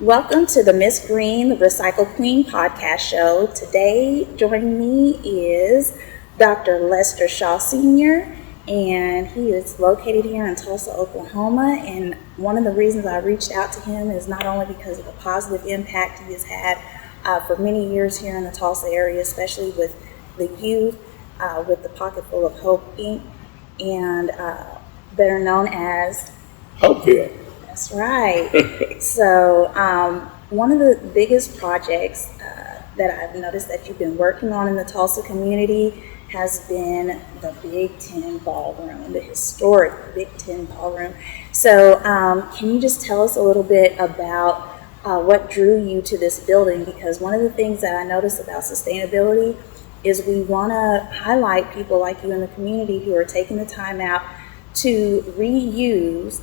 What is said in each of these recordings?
Welcome to the Miss Green, the Recycle Queen podcast show. Today, joining me is Dr. Lester Shaw Sr., and he is located here in Tulsa, Oklahoma. And one of the reasons I reached out to him is not only because of the positive impact he has had for many years here in the Tulsa area, especially with the youth, with the Pocket Full of Hope Inc., and better known as Hopeville. That's right. So one of the biggest projects that I've noticed that you've been working on in the Tulsa community has been the Big Ten Ballroom, the historic Big Ten Ballroom. So can you just tell us a little bit about what drew you to this building? Because one of the things that I noticed about sustainability is we want to highlight people like you in the community who are taking the time out to reuse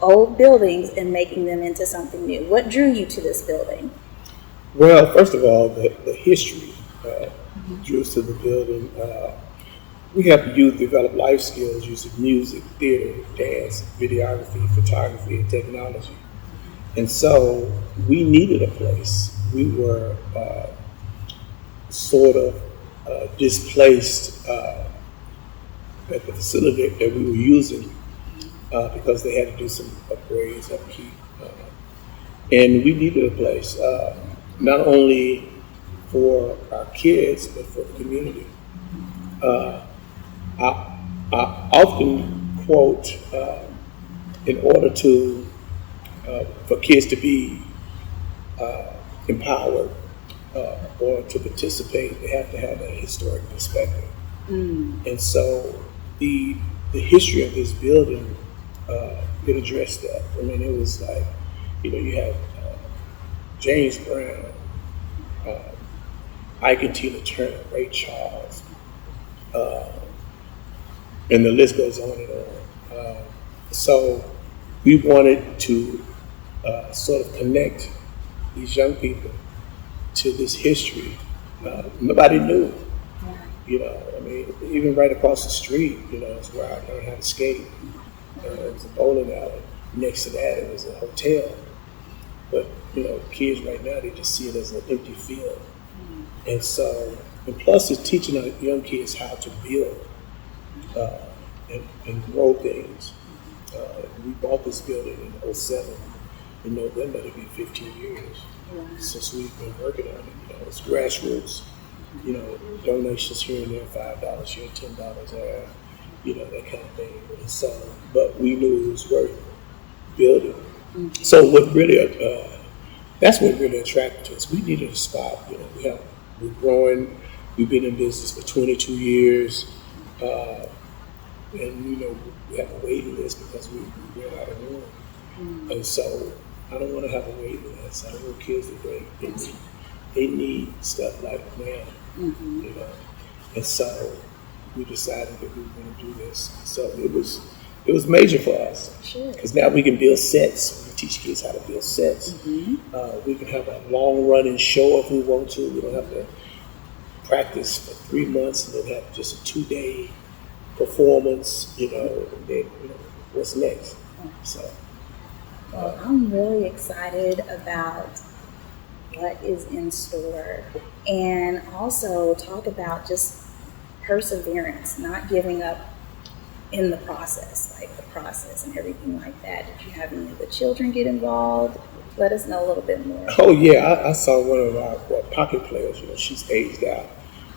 old buildings and making them into something new. What drew you to this building? Well, first of all, the history drew us to the building. We help youth develop life skills using music, theater, dance, videography, photography, and technology. And so we needed a place. We were sort of displaced at the facility that we were using because they had to do some upgrades, upkeep. And we needed a place, not only for our kids, but for the community. I often quote, in order to, for kids to be empowered or to participate, they have to have a historic perspective. And so the history of this building, it addressed that. I mean, it was like, you have James Brown, Ike and Tina Turner, Ray Charles, and the list goes on and on. So we wanted to sort of connect these young people to this history. Nobody knew, I mean, even right across the street, is where I learned how to skate. It was a bowling alley. Next to that, it was a hotel. But, kids right now, they just see it as an empty field. And so, and plus it's teaching our young kids how to build and grow things. We bought this building in 2007. In November, it'll be 15 years since we've been working on it. It's grassroots, donations here and there, $5 here, $10 there. That kind of thing. And so, but we knew it was worth building. So that's what really attracted us. We needed a spot. We're growing. We've been in business for 22 years. And, we have a waiting list because we ran out of room. And so I don't want to have a waiting list. I want kids to break. They need stuff like now, And so we decided that we were going to do this. So it was major for us. Because now we can build sets. We teach kids how to build sets. We can have a long running show if we want to. We don't have to practice for 3 months and then have just a 2-day performance, and then, what's next. So Well, I'm really excited about what is in store, and also talk about just perseverance, not giving up in the process, and everything like that. Did you have any of the children get involved? Let us know a little bit more. Oh yeah, I saw one of our pocket players. She's aged out,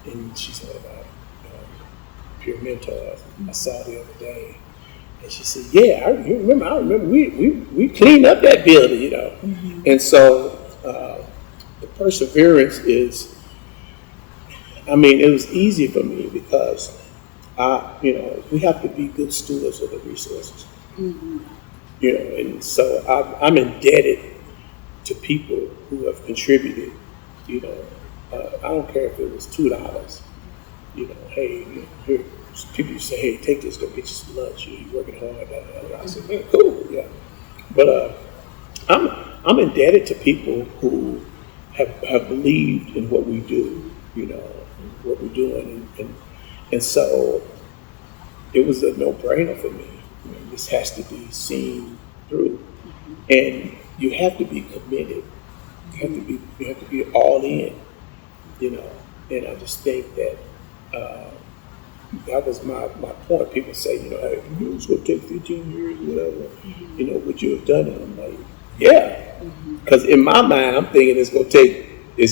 and she's one of our peer mentors. I saw the other day, and she said, "Yeah, I remember. We cleaned up that building, And so the perseverance is. I mean, it was easy for me because we have to be good stewards of the resources. And so I'm indebted to people who have contributed. I don't care if it was $2. Hey, here, people say, hey, take this, go get you some lunch. You're working hard. I said, man, cool, yeah. But I'm indebted to people who have believed in what we do, what we're doing, and so it was a no-brainer for me. This has to be seen through, and you have to be committed. You have to be all in, you know. And I just think that that was my point. People say, you know, hey, you know, it's going to take 15 years, whatever. You know, would you have done it? I'm like, yeah. Because in my mind, I'm thinking it's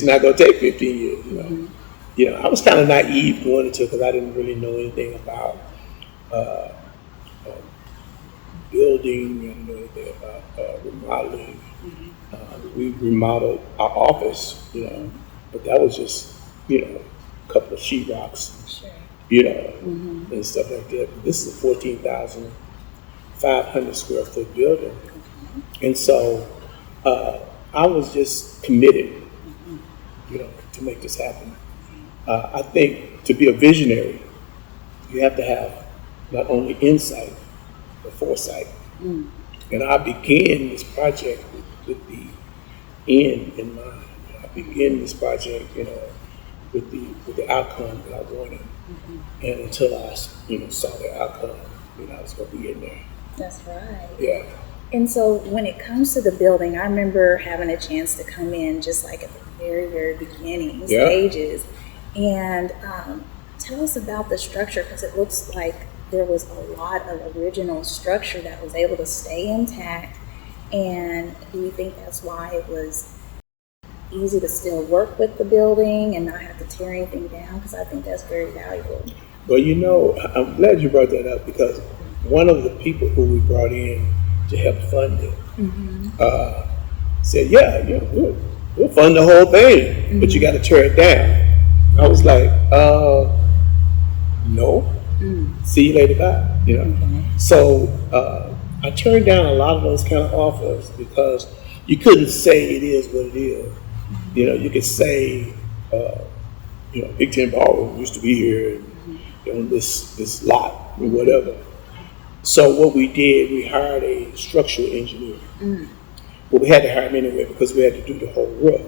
not going to take 15 years, you know. You know, I was kind of naive going into it because I didn't really know anything about uh, building, I didn't know anything about remodeling. We remodeled our office, you know, but that was just, you know, a couple of sheetrocks, Sure. you know, and stuff like that. But this is a 14,500 square foot building. And so I was just committed, you know, to make this happen. I think to be a visionary, you have to have not only insight, but foresight. And I began this project with the end in mind. I began this project, you know, with the outcome that I wanted. And until I, you know, saw the outcome, you know, I was going to be in there. That's right. Yeah. And so when it comes to the building, I remember having a chance to come in just like at the very, very beginning stages. And tell us about the structure, because it looks like there was a lot of original structure that was able to stay intact. And do you think that's why it was easy to still work with the building and not have to tear anything down? Because I think that's very valuable. Well, you know, I'm glad you brought that up because one of the people who we brought in to help fund it said, yeah, we'll fund the whole thing, but you got to tear it down. I was like, no. See you later, bye. You know. So I turned down a lot of those kind of offers because you couldn't say it is what it is. You know, you could say, you know, Big Ten Ballroom used to be here on this lot or whatever. So what we did, we hired a structural engineer. Well, we had to hire him anyway because we had to do the whole roof.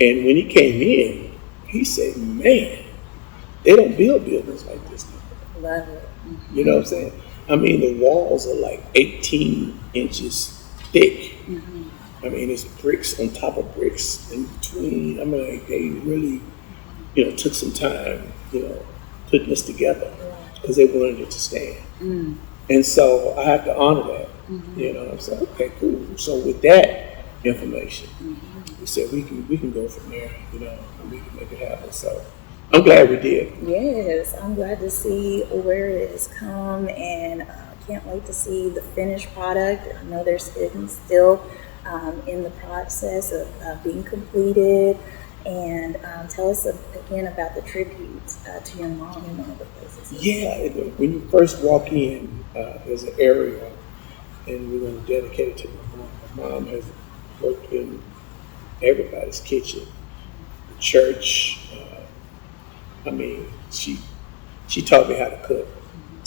And when he came in, he said, man, they don't build buildings like this now. Love it. You know what I'm saying? I mean, the walls are like 18 inches thick. I mean, it's bricks on top of bricks in between. I mean, like, they really, you know, took some time, you know, putting this together because they wanted it to stand. And so I have to honor that. You know, I'm saying, okay, cool. So with that information, we said we can go from there, you know, and we can make it happen. So I'm glad we did. Yes, I'm glad to see where it has come, and can't wait to see the finished product. I know there's still in the process of being completed. And tell us again about the tribute to your mom in one of the places. Yeah, when you first walk in, there's an area, and we're going to dedicate it to my mom. My mom has worked in everybody's kitchen, the church. I mean, she taught me how to cook.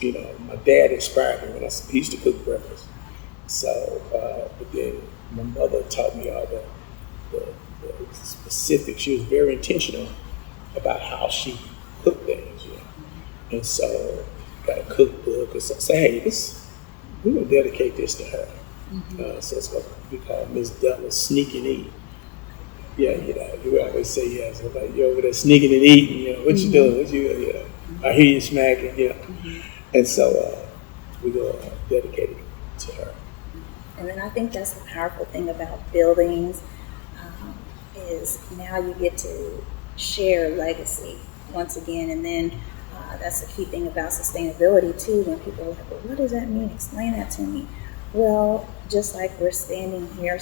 You know, my dad inspired me when he used to cook breakfast. So, but then my mother taught me all the specifics. She was very intentional about how she cooked things, you know. And so, got a cookbook and so say, hey, we're gonna dedicate this to her. So it's gonna be called Miss Della's Sneak and Eat. Yeah, you know, you always say yes. I'm like, you're over there sneaking and eating, you know, what you doing? What you know, I hear you smacking, you know. And so we're gonna dedicate it to her. And then I think that's the powerful thing about buildings. Is now you get to share legacy once again, and then that's the key thing about sustainability too. When people are like, well, what does that mean? Explain that to me. Well, just like we're sitting here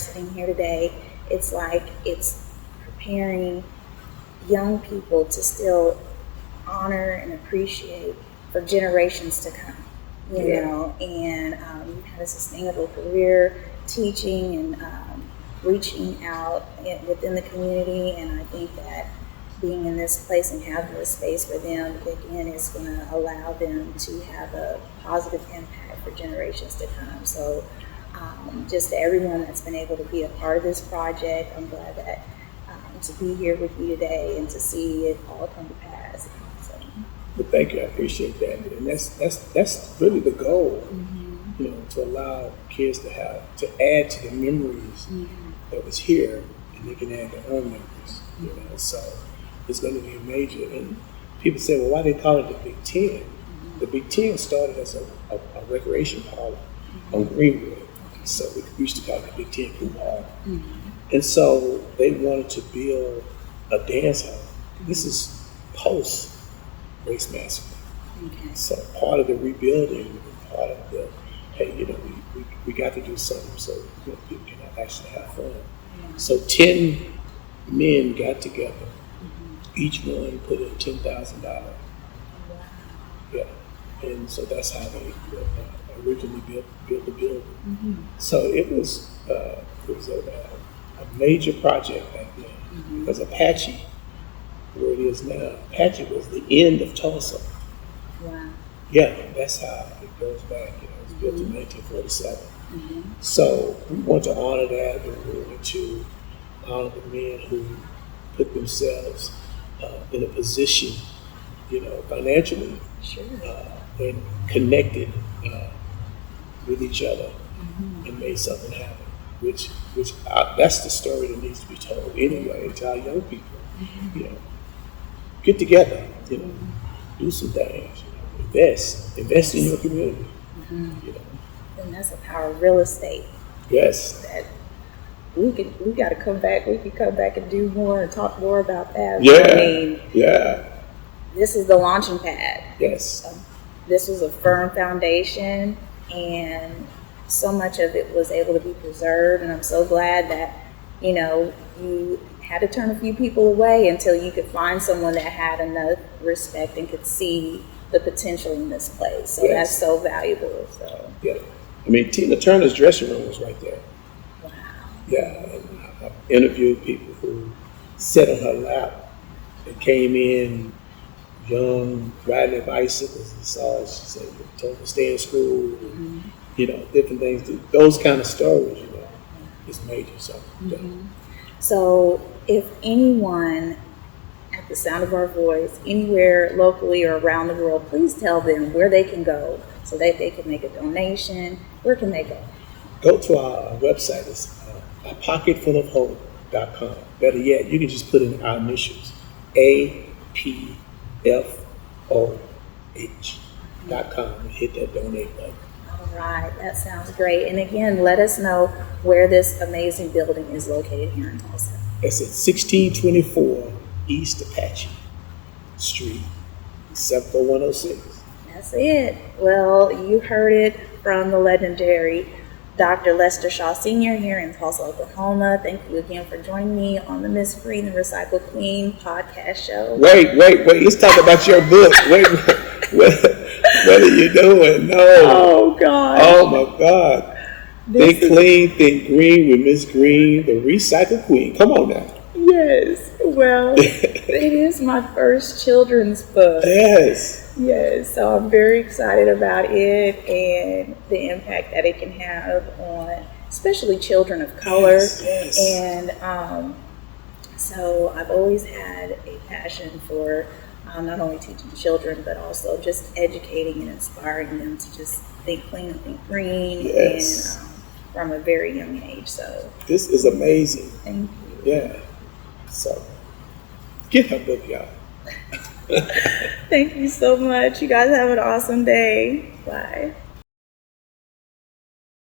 today, it's like it's preparing young people to still honor and appreciate for generations to come. You know, and you've had a sustainable career teaching and reaching out within the community, and I think that being in this place and having this space for them, again, is going to allow them to have a positive impact for generations to come. So just to everyone that's been able to be a part of this project, I'm glad that to be here with you today and to see it all come to pass. So. Well, thank you. I appreciate that. And that's really the goal. you know, to allow kids to add to the memories that was here, and they can add their own memories, you know. So it's going to be a major. And people say, well, why they call it the Big Ten? The Big Ten started as a recreation parlor on Greenwood. So we used to call it the Big Ten Pool Hall. And so they wanted to build a dance hall. This is post race massacre. So part of the rebuilding, part of the, hey, you know, we got to do something so, you know, people can actually have fun. So 10 men got together. Each one put in $10,000. Yeah, and so that's how they originally built the building. So it was a major project back then, because Apache, where it is now, Apache was the end of Tulsa. Wow. Yeah, that's how it goes back. You know, it was built in 1947. So we want to honor that, and we want to honor the men who put themselves in a position, you know, financially, and connected with each other, and made something happen. Which that's the story that needs to be told anyway to our young people. You know, get together. You know, do some things. You know, invest in your community. You know, And that's the power of real estate. yes, That we got to come back. We can come back and do more and talk more about that. yeah, I mean, yeah, this is the launching pad. yes, This was a firm foundation, and so much of it was able to be preserved. And I'm so glad that, you know, you had to turn a few people away until you could find someone that had enough respect and could see the potential in this place. So Yes. that's so valuable. So yeah. I mean, Tina Turner's dressing room was right there. wow. Yeah, and I've interviewed people who sat on her lap and came in young, riding their bicycles, and saw her. She said, told her to stay in school, and, you know, different things. Those kind of stories, you know, is major. So, yeah. So if anyone at the sound of our voice, anywhere locally or around the world, please tell them where they can go so that they can make a donation. Where can they go? Go to our website. It's apocketfulofhope.com. Better yet, you can just put in our initials, APFOH.com, and hit that donate button. All right, that sounds great. And again, let us know where this amazing building is located here in Tulsa. It's at 1624 East Apache Street, 74106. That's it. Well, you heard it from the legendary Dr. Lester Shaw Sr. here in Tulsa, Oklahoma. Thank you again for joining me on the Miss Green, the Recycle Queen podcast show. Wait. Let's talk about your book. Wait. What are you doing? No. Oh, God. Oh, my God. Think clean, think green with Miss Green, the Recycle Queen. Come on now. Yes. Well, it is my first children's book. Yes. Yes, so I'm very excited about it and the impact that it can have on especially children of color. Yes. And so I've always had a passion for not only teaching children, but also just educating and inspiring them to just think clean and think green. Yes. And from a very young age. So This is amazing. thank you. Yeah. So get her book, y'all. Thank you so much. You guys have an awesome day. Bye.